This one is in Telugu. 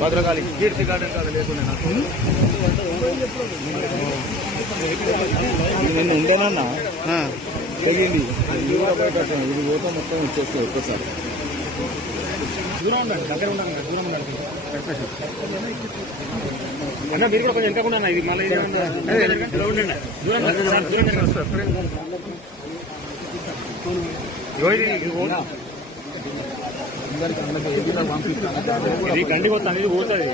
భద్రకాళి కీర్తి గార్డెన్ కాదు లేకుండా నాకు నిన్న ఉండేనన్నా తెగింది ఇది కూడా భయపెట్టాను ఇది పోతే మొత్తం వచ్చేస్తాయి ఒక్కసారి దూరం ఉండండి దగ్గర ఉండండి దూరం ఉండండి అన్న మీరు కూడా కొంచెం ఎంతకుండా ఇది మళ్ళీ ఇది గండి పోతాను ఇది పోతుంది